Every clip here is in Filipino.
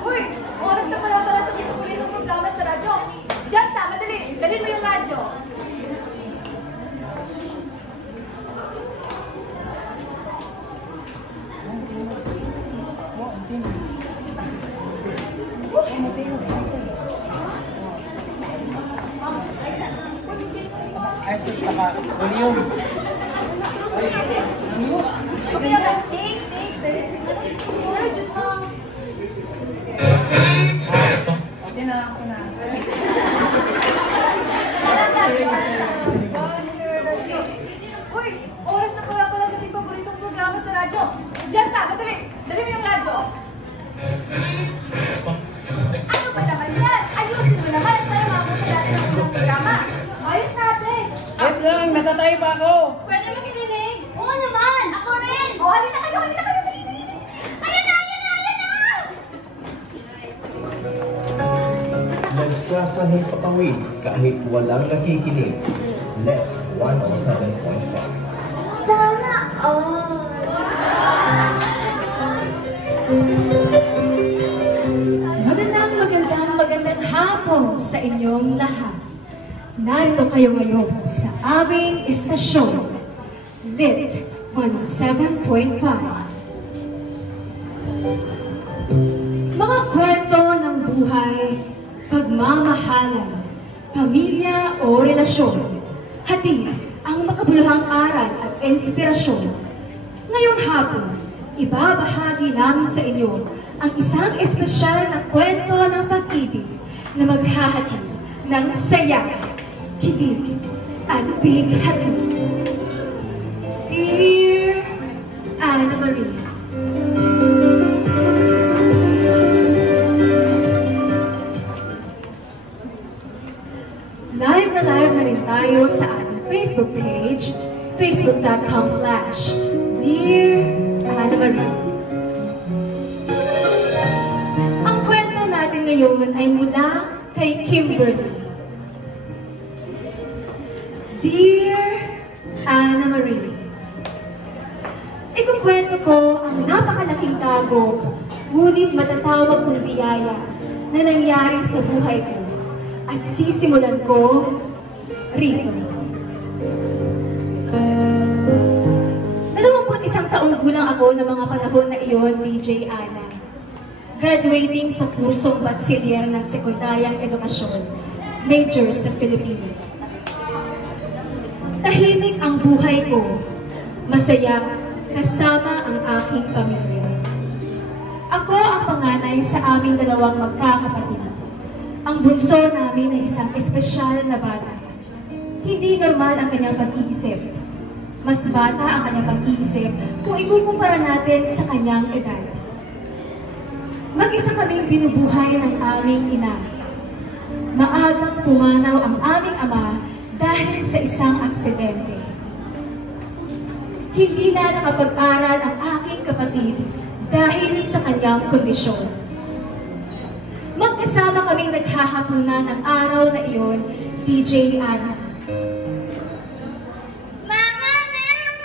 Uy! Oras na pala sa paboritong programa sa radyo. Diyan sa, madali! Dalhin mo yung radyo. Ay, sus, baka volume. Okay na, take. Okay na, ako na. Uy! Oras na pala sa ating paboritong programa sa radyo. Diyan sa, madali! Dali mo yung radyo. Ano ba naman yan? Ayusin mo naman at para mabuti natin ang unang programa. Ayos natin! Wait lang, natatay pa ako. Pwede makinig? Oo naman! Ako rin! O, halina kayo! Ayan na! Nagsasahing patawid kahit walang nakikinig. Left 107.5. Sana all! Magandang hapon sa inyong lahat. Narito kayo ngayon sa aming istasyon, Lit 107.5. Mga kwento ng buhay, pagmamahalan, pamilya o relasyon, hatid ang makabuluhang aral at inspirasyon. Ngayong hapon, ibabahagi namin sa inyo ang isang espesyal na kwento ng pag-ibig na maghahatid ng saya, kilig, at bighati. Dear Anna Marie, live na rin tayo sa ating Facebook page, facebook.com/Dear Anna Marie. Ang kwento natin ngayon ay mula kay Kimberly. Dear Anna Marie, ikukwento ko ang napakalaking tago, ngunit matatawag kong biyaya na nangyari sa buhay ko at sisimulan ko rito. 21 taong gulang ako ng mga panahon na iyon, DJ Ana. Graduating sa kursong Bachiller ng Sekundaryang Edukasyon, major sa Filipino. Tahimik ang buhay ko, masaya kasama ang aking pamilya. Ako ang panganay sa aming dalawang magkakapatid. Ang bunso namin ay isang espesyal na bata. Hindi normal ang kanyang pag-iisip. Mas bata ang kanyang pag-iisip kung ikukumpara natin sa kanyang edad. Mag-isa kaming binubuhay ng aming ina. Maagang pumanaw ang aming ama dahil sa isang aksidente. Hindi na nakapag-aral ang aking kapatid dahil sa kanyang kondisyon. Magkasama kaming naghahapunan ng araw na iyon, DJ Ana. Mama Milk!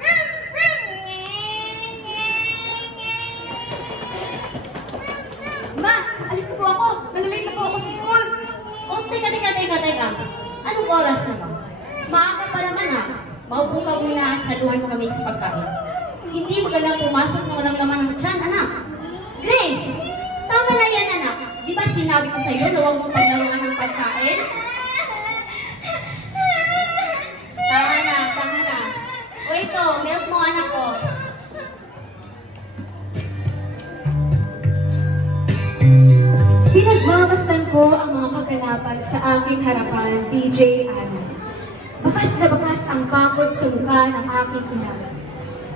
Brum, brum! Ma! Alis na po ako! Nalilate na po ako sa school! Oh, teka. Anong oras na ba? Maaga pa naman ha. Maupo ka muna at saluhan mo kami sa pagkain. Hindi magalang pumasok na walang laman ng tiyan, anak. Grace! Tama na yan, anak. Di ba sinabi ko sa'yo na huwag mo paglaruan ng pagkain? Tama na. O ito, milk mo, anak ko. Pinagmamasdan ko ang mga kaganapan sa aking harapan, DJ Ana. Bakas na bakas ang pagod sa mukha ng aking ina.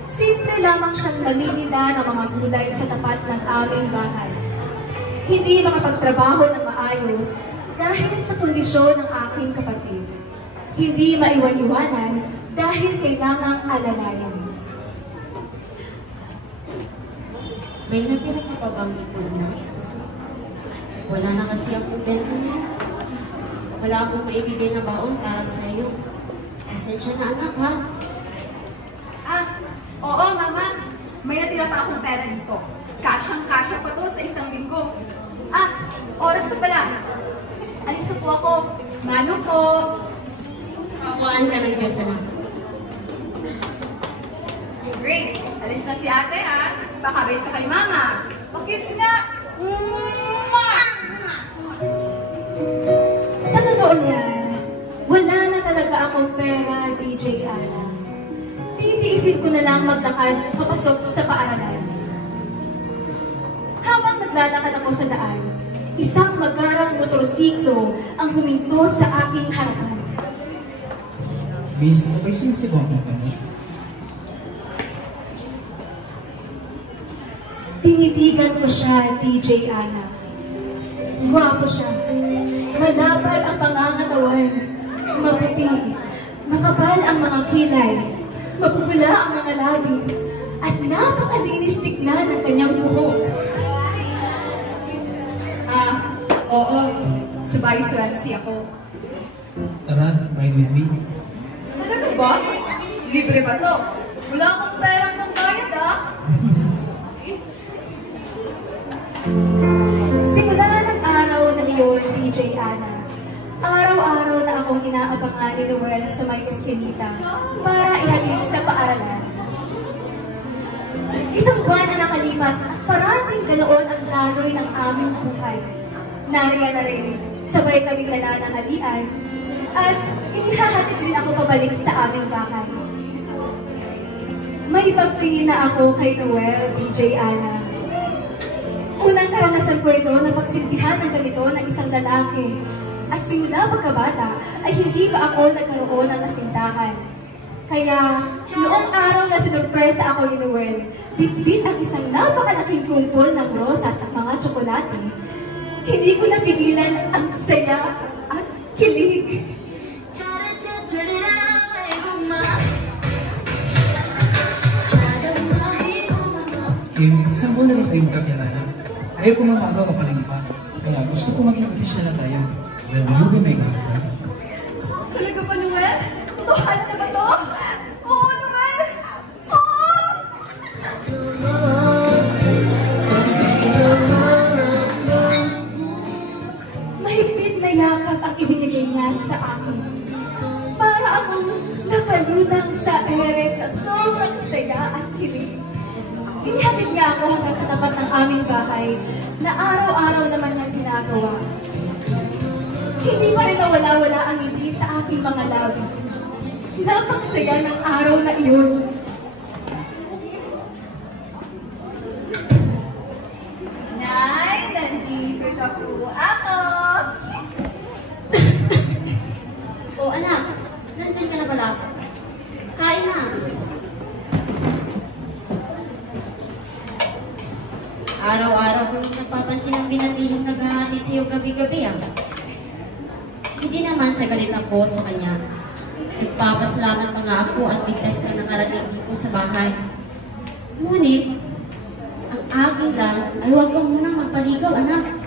Simple lamang siyang nalinila ng mga gulay sa tapat ng aming bahay. Hindi makapagtrabaho ng maayos dahil sa kondisyon ng aking kapatid. Hindi maiwan-iwanan dahil kailangang alalayan. May natira ka pa bang ipon na? Wala na kasi akong bento niya. Wala akong maibigay na baon para sa iyo. Pasensya na, anak, ha? Oo, Mama. May natira pa akong pera dito. Kasyang-kasya pa to sa isang linggo. Ah, oras na pala. Alis na po ako. Mano po. Kakuhaan ka ng Diyos, anak. Grace, alis na si ate ha. Pakabait ka kay mama. Pakis nga. Sa totoo niyan, wala na talaga akong pera, DJ Ana. Titiisin ko na lang maglakad papasok sa paaralan. Habang naglalakad ako sa daan, isang magarang motorsiklo ang huminto sa aking harapan. Bis, sabay sumisigaw mo ka mo. Tinitigan ko siya, DJ Ana. Gwapo siya. Malapad ang pangangatawan. Maputi. Makapal ang mga kilay. Mapupula ang mga labi. At napakalinis tignan ng kanyang buhok. Ah, oo. Sabay Swansea ako. Tara, ride with me. Talaga ba? Libre ba to? Wala akong perang pangbayad ah. Simula ng araw na iyon, DJ Ana, araw-araw na akong inaabangan ni Noel sa may eskinita para ihatid sa paaralan. Isang buwan na nakalipas at parating ganoon ang daloy ng aming buhay. Nariyan na rin, sabay kaming nananangalian at inihahatid rin ako pabalik sa aming bahay. May pagtingin na ako kay Noel, DJ Ana. Unang karanasan ko ito na pagsilbihan ng ganito ng isang lalaki. At simula pagkabata ay hindi pa ako nagkaroon ng kasintahan. Kaya noong araw na sinurpresa ako ni Noel, bitbit ang isang napakalaking kumpol ng rosas at mga tsokolate. Hindi ko napigilan ang saya at kilig. Isang buwan na rin kayo magkakilala. Ayaw ko mamagaw ka pa rin pa. Kaya gusto ko maging official na tayo. Will you be my girlfriend? Talaga ba, Noel? Totohanan na ba to? Oo, Noel! Oo! Mahigpit na yakap ang ibinigay niya sa akin. Para akong nakalutang sa ere sa sobrang saya at kilig. Inihatid niya ako hanggang sa tapat ng aming bahay na araw-araw naman niyang ginagawa. Hindi pa rin nawala-wala ang ngiti sa aking mga labi. Napakasaya ng araw na iyon. Nay, nandito na po ako. O anak, nandyan ka na pala. Kain na. Araw-araw ko nung napapansin ang binatiling naghahatid sa'yo gabi-gabi ah. Hindi naman sa galit ako sa kanya. Nagpapasalamat pa nga ako at biglas na nakarating ko sa bahay. Ngunit, ang aking lang ay huwag kang munang magpaligaw, anak.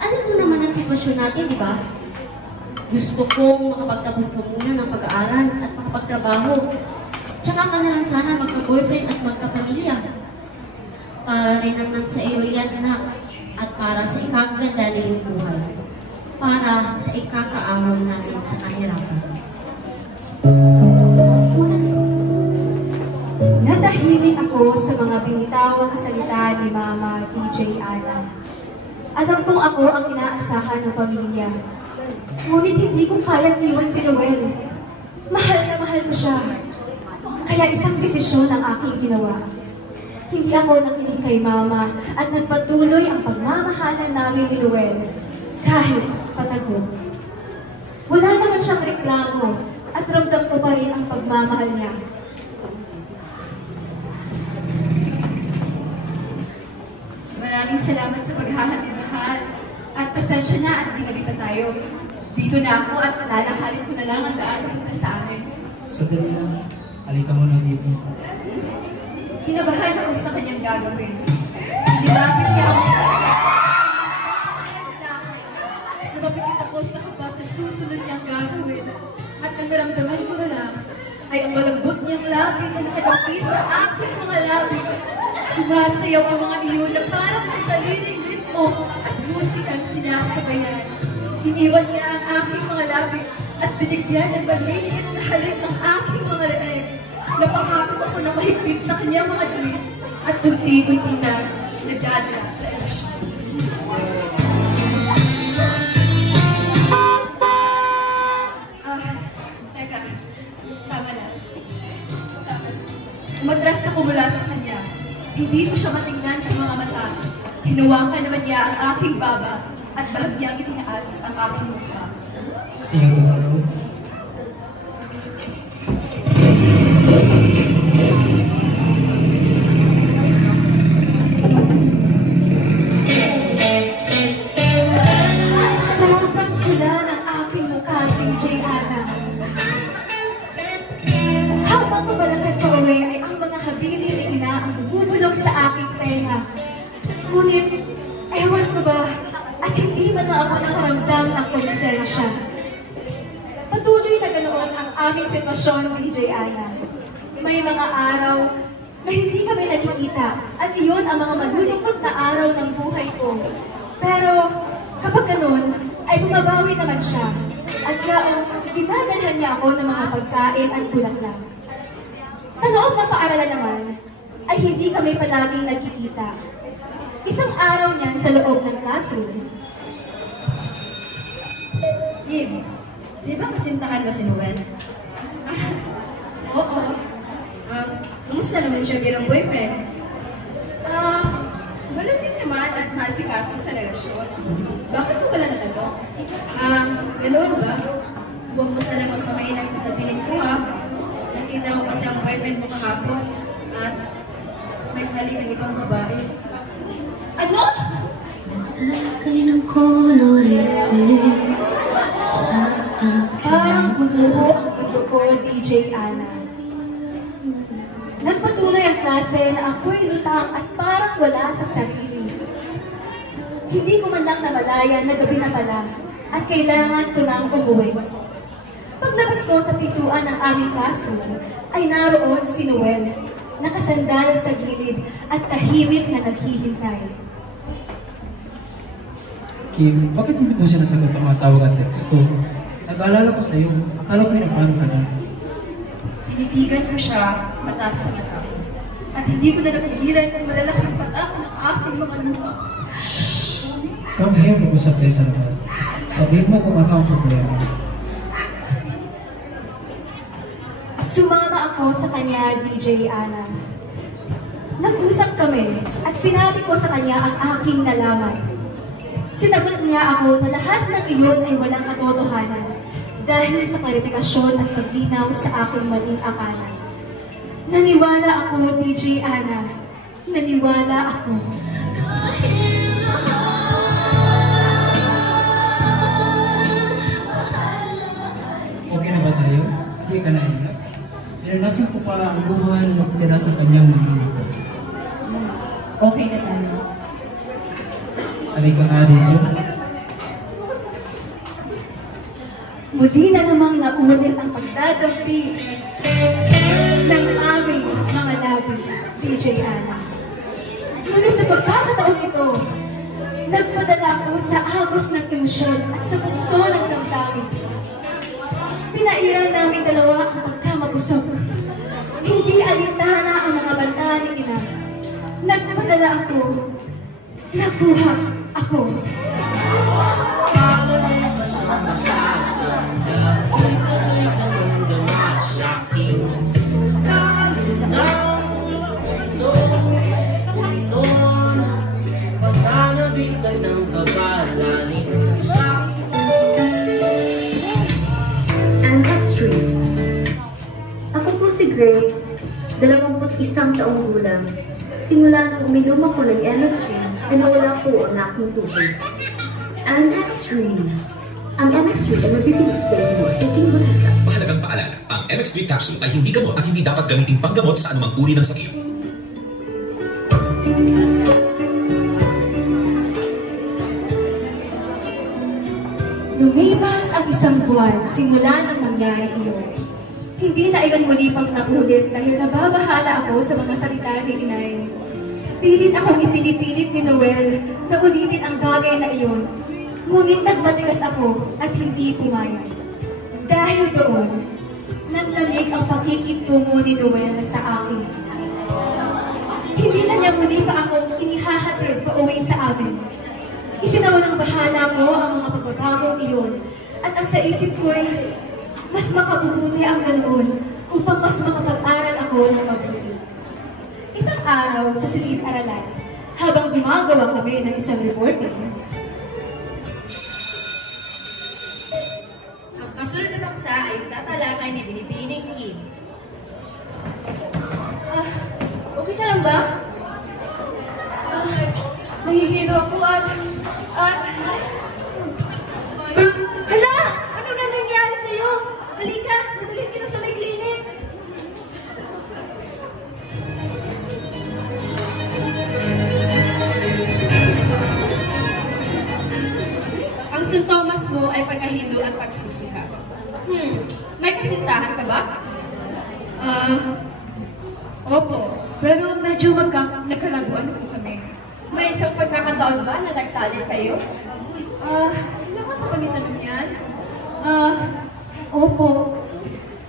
Alam mo naman ang sitwasyon natin, di ba? Gusto kong makapagtapos ka muna ng pag-aaral at makapagtrabaho. Tsaka ka na lang sana magka-boyfriend at magkapamilya. Para rin naman sa iyo yan, anak. At para sa ikaganda ng iyong buhay. Para sa ikakaawang natin sa kahirapan. Natahimik ako sa mga binitawang salita ni Mama DJ Ana. Alam kong ako ang inaasahan ng pamilya. Ngunit hindi ko kayang iwan si Noel. Mahal na mahal ko siya. Kaya isang desisyon ang aking ginawa. Hindi ako nakinig kay Mama at nagpatuloy ang pagmamahalan namin ni Noel kahit patago. Wala naman siyang reklamo at ramdam ko pa rin ang pagmamahal niya. Maraming salamat sa paghahatid mahal. At pasensya na at ginabi pa tayo. Dito na ako at lalakarin ko na lang ang daan papunta sa amin. Sadali lang. Halika mo na dito. Kinabahan ako sa kanyang gagawin. Nilapit niya ako sa napapikit ako sa kaba sa susunod niyang gagawin. At ang naramdaman ko na lang ay ang malambot niyang labi na nakatapi sa aking mga labi. Sumasayaw ang mga iyon na parang sa sariling ritmo at musikang sinasabayan. Iniwan niya ang aking mga labi at binigyan ng maliliit na halik ng aking mga leeg. Napakapit ako na mahigpit sa kanyang mga damit at unti-unti na nagdadala sa elasyon. Teka, tama na. Umatras ako mula sa kanya. Hindi ko siya matingnan sa mga mata. Hinawakan naman niya ang aking baba at bahagyang itinaas ang aking mukha. Siguro. Sobrang pula ng aking mukha, DJ Ana. Habang pabalakad ko uwi ay ang mga habili ni Ina ang bubulog sa aking tenga. Ngunit, ewan ko ba, at hindi man na ako nakaramdam ng konsensya. Patuloy na ganoon ang aming sitwasyon, DJ Ana. May mga araw na hindi kami nakikita at iyon ang mga malulungkot na araw ng buhay ko. Pero kapag ganoon, ay bumabawi naman siya at yaong dinadalhan niya ako ng mga pagkain at bulaklak. Sa loob ng paaralan naman, ay hindi kami palaging nagkikita. Isang araw niyan sa loob ng classroom. Yib, di ba kasintahan mo si Noel? Oo. Kumusta naman siya bilang boyfriend? Malapit naman at masikasa sa relasyon. Bakit mo pala natanong? Ganoon ba? Huwag mo sana masamayin ang sasabihin ko, ha? Nakita ko kasi ang boyfriend mo kahapon at may halik ang ibang babae. Ano? Parang bumuho ang puso ko, DJ Ana. Nagpatuloy ang klase na ako'y lutang at parang wala sa sarili. Hindi ko man lang namalayan na gabi na pala at kailangan ko nang umuwi. Paglabas ko sa pituan ng aming classroom, ay naroon si Noel, nakasandal sa gilid at tahimik na naghihintay. Kim, bakit hindi mo sinasagot ang mga tawag at text ko? Nag-aalala ko sa'yo. Akala ko pinapano ka na. Tinitigan ko siya mata sa mata. At hindi ko na napigilan kung malalaking patak ng aking mga lupa. Come here, mag-usap tayo sa labas. Sabihin mo kung ano ang problema. Sumama ako sa kanya, DJ Ana. Nag-usap kami at sinabi ko sa kanya ang aking nalaman. Sinagot niya ako na lahat ng iyon ay walang katotohanan dahil sa klarifikasyon at paglinaw sa aking maling akala. Naniwala ako, DJ Ana. Naniwala ako. Okay na ba tayo? Hindi ka na hirap. Nilalasin ko pa ang buhay na tira sa kanyang mga. Okay na tayo. Halika nga dito. Muli na namang naulit ang pagdadampi ng aming mga labi, DJ Ana. Ngunit sa pagkakataon ito, nagpadala ako sa agos ng emosyon at sa bukso ng damdamin. Pinairan namin dalawa ang pagkamabusog. Hindi alintana ang mga banta ni Ina. Nagpadala ako. Nakuha ako. Annex Street. Ako po si Grace, 21 taong gulang. Simula nang uminom ako ng Annex Street, ay nawala po ang aking tubig. Annex Street. Ang MX Street ay mabibigay sa inyo sa aking balita. Mahalagang paalala, ang MX3 capsule ay hindi gamot at hindi dapat gamitin panggamot sa anumang uri ng sakit. Lumipas ang isang buwan simula nang nangyari iyon. Hindi na iyon muli pang naulit dahil nababahala ako sa mga salita ni Inay. Pilit akong ipinipilit ni Noel na ulitin ang bagay na iyon. Ngunit nagmatigas ako at hindi pumayag. Dahil doon, nanlamig ang pakikitungo ni Noel sa akin. Hindi na niya muli pa akong inihahatid pa uwi sa amin. Isinawalang bahala ko ang mga pagbabagong iyon at ang sa isip ko'y mas makabubuti ang ganoon upang mas makapag-aral ako ng mabuti. Isang araw sa silid-aralan, habang gumagawa kami ng isang reporting, Ang kasunod na paksa ay tatalakay ni Binibining Kim. Okay ka lang ba? nahihilo ako at... Hala! Ano na nangyari sa'yo? Halika, nadalis kita sa may klinik. Ang sintomas mo ay pagkahilo at pagsusuka. May kasintahan ka ba? Opo. Pero medyo nagkalabuan po kami. May isang pagkakataon ba na nagtalik kayo? Kailangan ko pang itanong yan? Opo.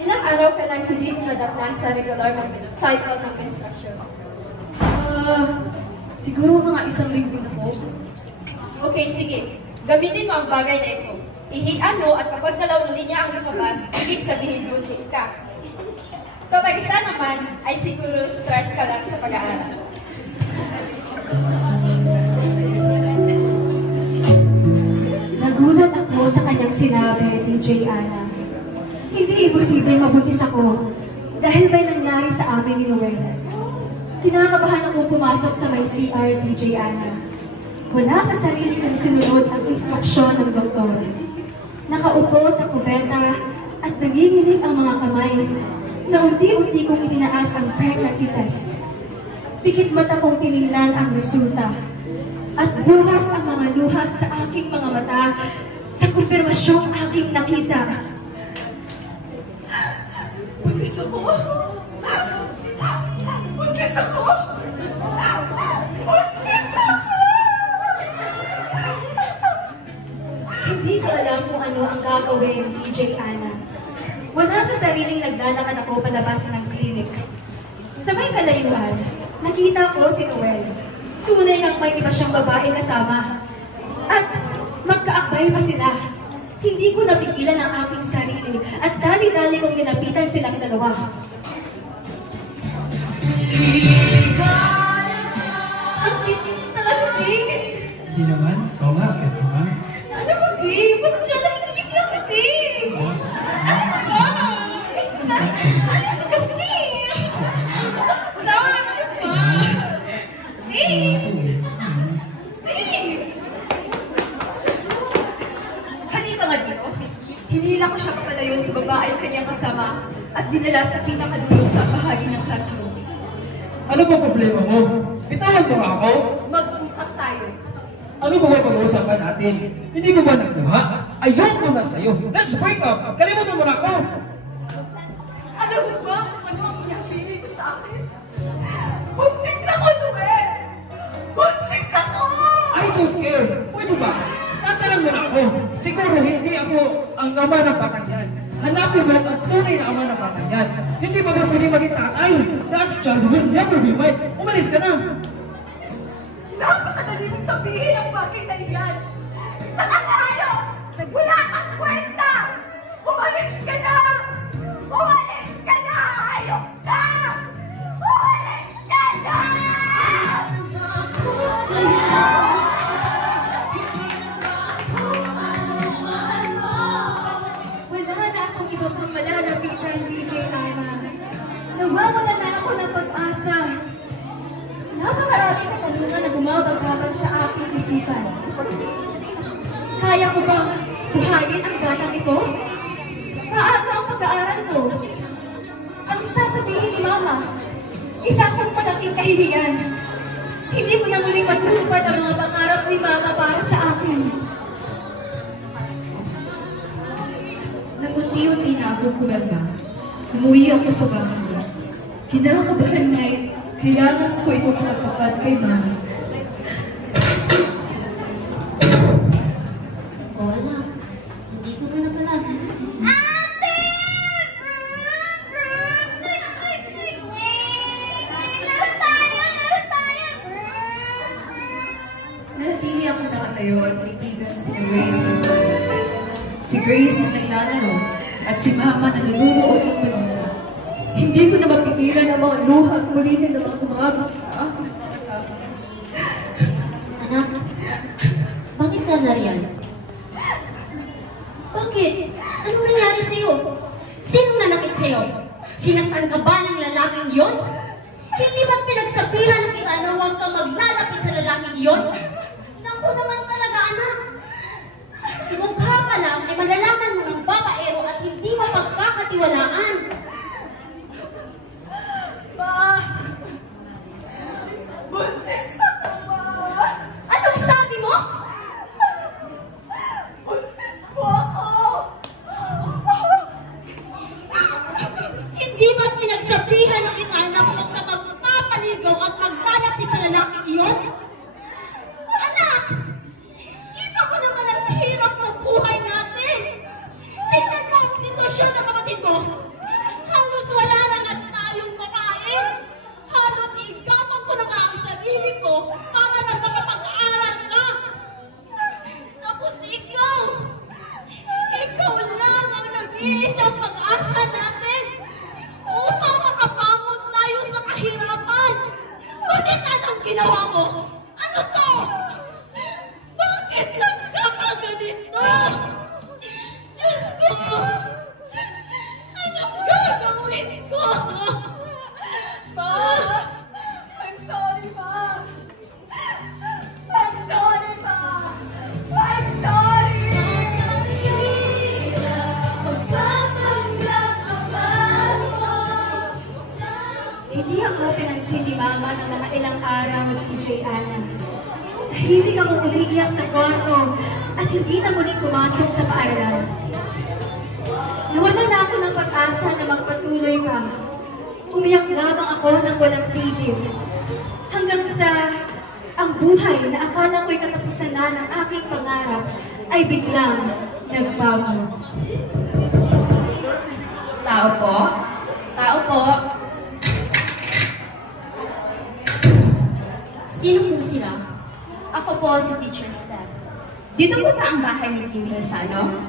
Ilang araw ka lang hindi nadatnan sa regular cycle ng menstruation? Siguro mga 1 linggo na po. Okay, sige. Gamitin mo ang bagay na ito. Ihian mo at kapag 2 linya ang lumabas, ibig sabihin buntis ka. Kapag isa naman, ay siguro stress ka lang sa pag-aaral. Nagulat ako sa kanyang sinabi, DJ Ana. Hindi imposible mabuntis ako dahil may nangyari sa amin ni Noel. Kinakabahan akong pumasok sa may CR, DJ Ana. Wala sa sarili kong sinunod ang instruksyon ng doktor. Nakaupo sa kubeta at nanginginig ang mga kamay na unti-unti kong itinaas ang pregnancy test. Pikit mata kong tiningnan ang resulta at buhas ang mga luha sa aking mga mata sa kumpirmasyong aking nakita. Buntis ako! Buntis ako! Buntis ako! Hindi ko alam kung ano ang gagawin, DJ Ana. Wala sa sariling naglalakad ako palabas ng klinik. Sa may kalayuan, nakita ko si Noel. Tunay nang may iba siyang babae kasama. At magkaakbay pa sila. Hindi ko napigilan ang aking sarili at dali-dali kong ginapitan silang dalawa. Ang titig sa lamutin! Hindi naman. Oo nga, kaya naman. Ano ba, babe? Ba't siya nakikinig lang, babe? Ano ba? Ano ba kasi? Sorry, ano ba? Babe! Babe! Halika nga dito. Hinila ko siya papalayo sa babaeng kanyang kasama at dinala sa pinakadulong na bahagi ng classroom. Ano ba problema mo? Bitawan mo ako? Mag-usap tayo. Ano ba pag-uusapan natin? Hindi mo ba nagluha? Ayoko na sa'yo. Let's break up! Kalimutan mo na ako! Alam mo ba kung ano ang inapili mo sa akin? Buntis ako, Noel! Buntis ako! I don't care! Pwede ba? Tatanong mo na ako. Siguro hindi ako ang ama ng batang yan. Hanapin mo ang tunay na ama ng batang yan. Hindi ba ka pwede maging tatay? That child will never be mine. Umalis ka na! Napakadali mong sabihin ang bagay na iyan! Sa kanayo! Wala kang kwenta! Umalis ka na! Umalis ka na! Ayok ka! Umalis ka na! Wala na akong iba pang malalapitan, DJ Ana. Nawawala na ako ng pag-asa. Napakaraming katanungan na bumabagabag sa aking isipan. Kaya ko bang buhayin ang batang ito? Paano ang pag-aaral ko? Ang sasabihin ni Mama, isa akong malaking kahihiyan. Hindi ko na muling matupad ang mga pangarap ni Mama para sa akin. Nang unti-unti na ako kumalma, umuwi ako sa bahay. Kinakabahan na Kailangan ko ito makatapat kay Mami. O anak, hindi ko na pala. Ate! Laro tayo! Nanatili ako nakatayo at nitigan si Grace. Si Grace na naglalaro at si Mama na nanunood ng pelikula. Hindi ko na mapigilan ang mga luha at muli na naman kumabos sa akin. Anak, bakit ka nariyan? Bakit? Anong nangyari sa'yo? Sinong nanakit sa'yo? Sinaktan ka ba ng lalaking iyon? Hindi ba't pinagsabihan ng kita na huwag kang maglalapit sa lalaking iyon? Naku naman talaga, anak. Si mukha pa lang ay malalaman mo ng babaero at hindi mo pagkakatiwalaan. Buntis ako, Ma! Anong sabi mo? Buntis po ako! Hindi ba't pinagsabihan ng kita na huwag ka magpapaligaw at maglalapit sa lalaking iyon? Anak! Kita ko naman ang hirap ng buhay natin! Tingnan mo ang sitwasyon ng kapatid mo! Halos wala lang at tayong makain! Halos igapang ko na nga ang sarili ko para lang makapag-aaral ka! Tapos ikaw! Ikaw lang ang nag-iisang pag-asa natin upang makabangon tayo sa kahirapan! Ngunit anong ginawa mo? Ano to? Bakit nagkakaganito? Diyos ko! Anong gagawin ko? Ma! I'm sorry, Ma! I'm sorry, Ma! I'm sorry! Hindi ako pinansin ni Mama ng mga ilang araw ni DJ Ana. Tahimik ako umiiyak sa kwarto at hindi na muli pumasok sa paaralan. Nawalan na ako ng pag-asa na magpatuloy pa. Umiyak lamang ako ng walang tigil. Hanggang sa ang buhay na akala ko'y katapusan na ng aking pangarap ay biglang nagbago. Tao po? Tao po? Sino po sila? Ako po si Teacher Steph. Dito po ba ang bahay ni Kim Lozano?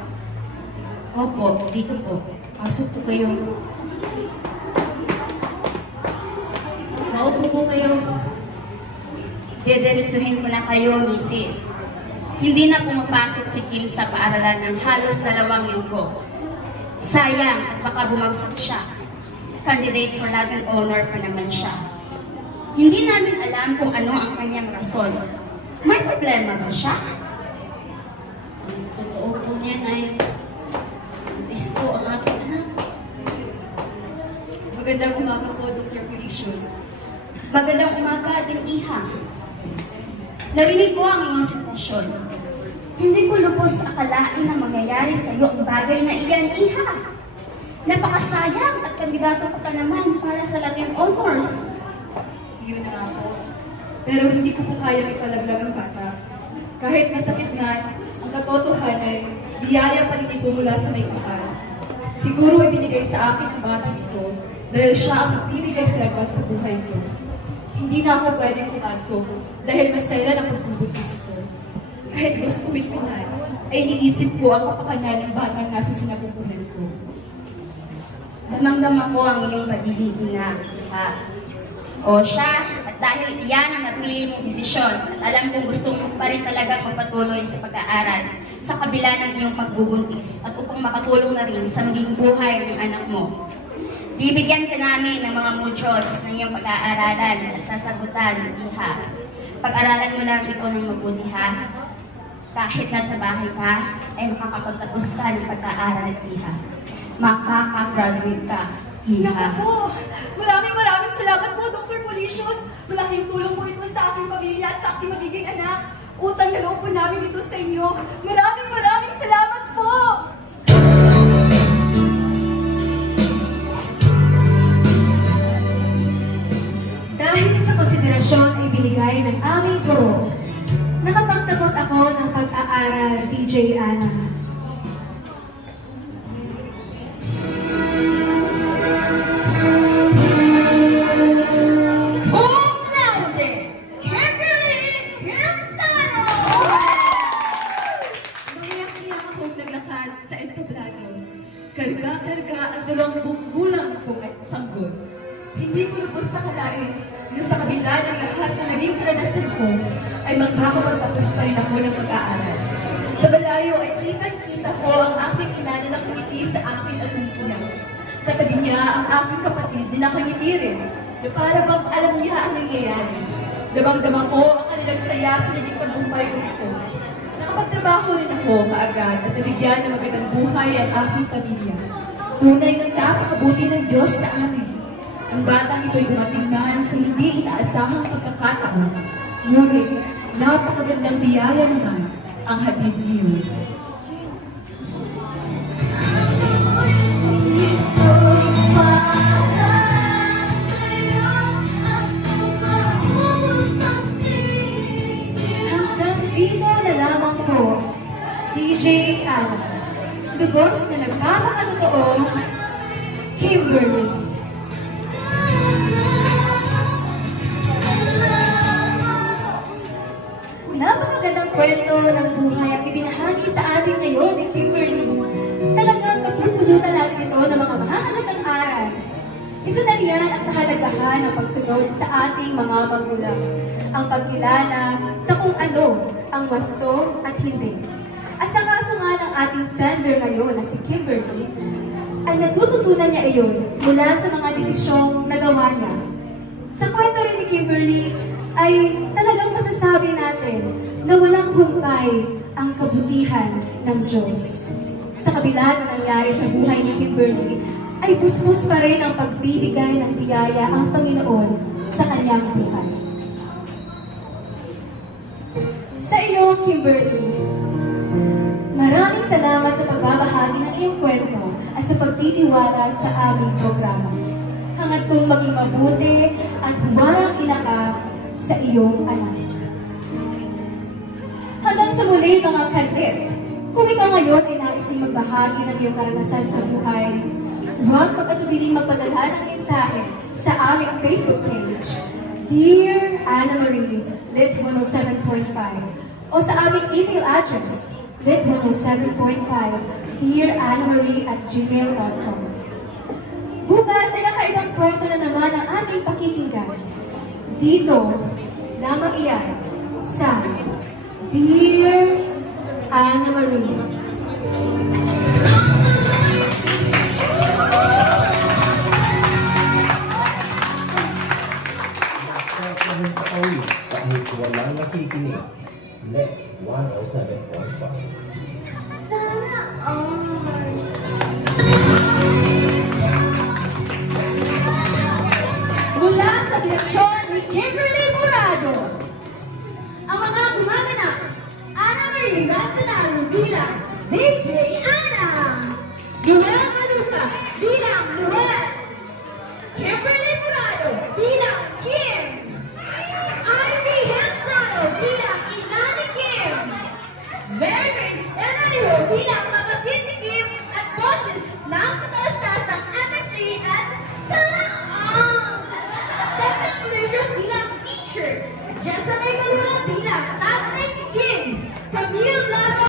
Opo, dito po. Pasok po kayo. Maupo po kayo. Dediretsuhin ko na kayo, Mrs. Hindi na pumapasok si Kim sa paaralan ng halos 2 linggo. Sayang at baka bumagsak siya. Candidate for Latin Honor pa naman siya. Hindi namin alam kung ano ang kanyang rason. May problema ba siya? Totoo po niyan ay is po ang ating anak. Magandang umaga po, Dr. Felicius. Magandang umaga din, Iha. Narinig ko ang iyong sitwasyon. Hindi ko lubos akalain na mangyayari sa iyo ang bagay na iyan, Iha. Napakasayang at kandidato ka pa naman para sa Latin Honors. Yun na nga po. Pero hindi ko po kaya ipalaglag ang bata. Kahit masakit man, ang katotohanan, biyaya pa rin ito mula sa may kapal. Siguro ibinigay sa akin ang batang ito dahil siya ang magbibigay halaga sa buhay ko. Hindi na ako pwedeng pumasok dahil masaya ang pagbubuntis ko. Kahit gusto ko itunan, ay iniisip ko ang kapakanan ng batang nasa sinapupunan ko. Damang-dama ko ang iyong pagiging ina, Iha. O siya, at dahil iyan ang napili mong desisyon, at alam kong gusto mo pa rin talagang magpatuloy sa pag-aaral sa kabila ng iyong pagbubuntis at upang makatulong na rin sa maging buhay ng anak mo. Bibigyan ka namin ng mga modules ng iyong pag-aaralan at sasagutan, Iha. Pag-aralan mo lang ito ng mabuti, ha? Kahit nasa bahay ka, ay makakapagtapos ka ng pag-aaral, Iha. Makaka-graduate ka, Iha. Naku po! Maraming salamat po, Dr. Felicius. Malaking tulong po ito sa aking pamilya at sa aking magiging anak. Utang na loob po namin ito sa inyo. Maraming salamat po! Dahil inspirasyon ay binigay ng aming guro. Nakapagtapos ako ng pag-aaral, DJ Ana. Sa entablado, karga-karga ang 20 gulang kong sanggol. Hindi ko lubos sa kalain na sa kabila ng lahat na naging karanasan ko ay magkakapagtapos pa rin ako ng pag-aaral. Sa balayo ay kitang-kita ko ang aking ina na nakangiti sa akin at umpiyak. Katabi niya ang aking kapatid na nakangiti rin na para bang alam niya ang nangyayari. Damang-dama ko ang kanilang saya sa naging pagbumpay ko ito. Nakapagtrabaho rin ako kaagad at nabigyan ng magandang buhay ang aking pamilya. Tunay na nakakabuti ng Diyos sa amin. Ang batang ito'y dumating man sa hindi inaasahang pagkakataon. Ngunit, napakagandang biyaya naman ang hatid niyo. DJ Ana, lubos na nagkakatotoong Kimberly. Napakagandang kwento ng buhay ang ibinahagi sa atin ngayon ni Kimberly. Talagang kapupulutan natin ito ng mga mahalagang aral. Isa na riyan ang kahalagahan ng pagsunod sa ating mga magulang. Ang pagkilala sa kung ano ang wasto at hindi. At sa kaso nga ng ating sender ngayon na si Kimberly, ay natututunan niya iyon mula sa mga desisyong nagawa niya. Sa kwento rin ni Kimberly, ay talagang masasabi natin na walang humpay ang kabutihan ng Diyos. Sa kabila ng nangyari sa buhay ni Kimberly, ay busbus pa rin ang pagbibigay ng biyaya ang Panginoon sa kanyang buhay. Sa iyo, Kimberly, maraming salamat sa pagbabahagi ng iyong kwento at sa pagtitiwala sa aming programa. Hangad kong maging mabuti at humarang inaka sa iyong anak. Hanggang sa muli mga kandit, kung ikaw ngayon ay nais din magbahagi ng iyong karanasan sa buhay, huwag magkatubiling magpadala ng mensahe sa aming Facebook page, Dear Anna Marie, Lit 107.5, o sa aming email address, lit107.5dearannamarie@gmail.com. Bukas ay kakaibang kwento na naman ang ating pakikinggan. Dito, lamang iyan sa Dear Anna Marie. Nagsasahin pa kami kahit walang nakikinig. Let 107.5. Mula sa direksyon ni Kimberly Murado, ang mga gumaganap, Anna Marie Rasanaro bilang DJ Ana, Noel Maluca bilang Noel, Kimberly Murado bilang Kim, Ivy Hensano bilang Ina ni Kim, Mary Grace Enaniho bilang